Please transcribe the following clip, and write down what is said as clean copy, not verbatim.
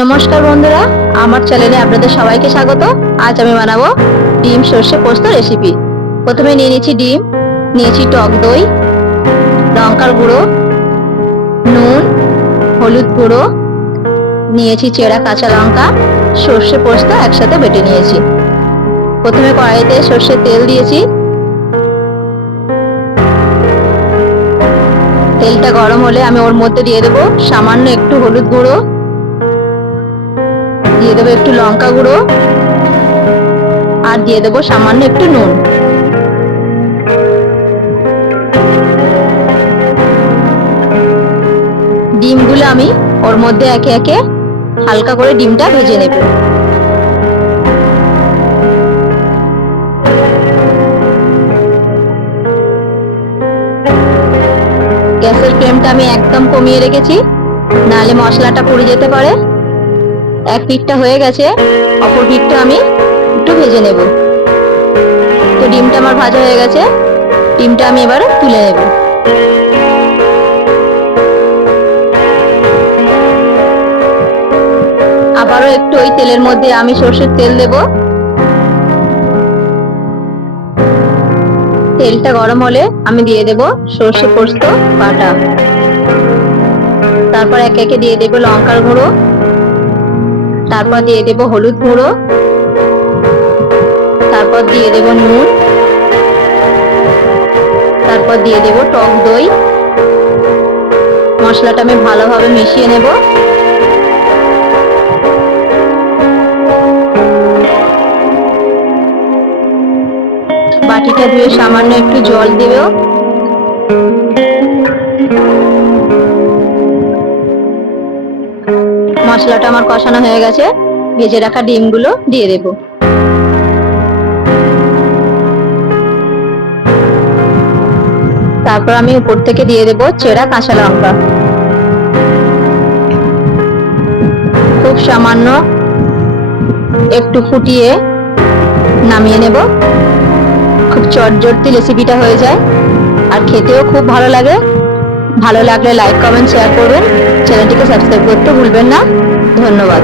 নমস্কার বন্ধুরা, আমার চ্যানেলে আপনাদের সবাইকে স্বাগত। আজ আমি বানাবো ডিম সর্ষে পোস্ত রেসিপি। প্রথমে নিয়ে নিয়েছি ডিম, নিয়েছি টক দই, লঙ্কার গুঁড়ো, নুন, হলুদ গুঁড়ো, নিয়েছি চেরা কাঁচা লঙ্কা, সর্ষে পোস্ত একসাথে বেটে নিয়েছি। প্রথমে কড়াইতে সর্ষের তেল দিয়েছি। তেলটা গরম হলে আমি ওর মধ্যে দিয়ে দেবো সামান্য একটু হলুদ গুঁড়ো, দিয়ে দেবো একটু লঙ্কা গুঁড়ো, আর দিয়ে দেবো সামান্য একটু নুন। ডিমগুলো আমি ওর মধ্যে একে একে হালকা করে ডিমটা ভেজে নেব। গ্যাসের ফ্লেমটা আমি একদম কমিয়ে রেখেছি, নাহলে মশলাটা পুড়ে যেতে পারে। এক পিঠটা হয়ে গেছে, অপর পিঠটা আমি একটু ভেজে নেব। তো ডিমটা আমার ভাজা হয়ে গেছে, ডিমটা আমি এবার তুলে নেব। আবারও একটু ওই তেলের মধ্যে আমি সরষের তেল দেব। তেলটা গরম হলে আমি দিয়ে দেব সর্ষে পোস্ত বাটা। তারপর একে একে দিয়ে দেব লঙ্কার গুঁড়ো, তারপর দিয়ে দেব হলুদ গুঁড়ো, তারপর দিয়ে দেব নুন, তারপর দিয়ে দেব টক দই। মশলাটা আমি ভালোভাবে মিশিয়ে নেব। বাটিটা ধুয়ে সামান্য একটু জল দেব। মশলাটা আমার কষানো হয়ে গেছে, ভেজে রাখা ডিমগুলো দিয়ে দেব। তারপর আমি উপর থেকে দিয়ে দেব চেরা কাঁচা লঙ্কা। খুব সামান্য একটু ফুটিয়ে নামিয়ে নেব। খুব চটজলদি রেসিপিটা হয়ে যায়, আর খেতেও খুব ভালো লাগে। ভালো লাগলে লাইক, কমেন্ট, শেয়ার করবেন। চ্যানেলটিকে সাবস্ক্রাইব করতে ভুলবেন না। ধন্যবাদ।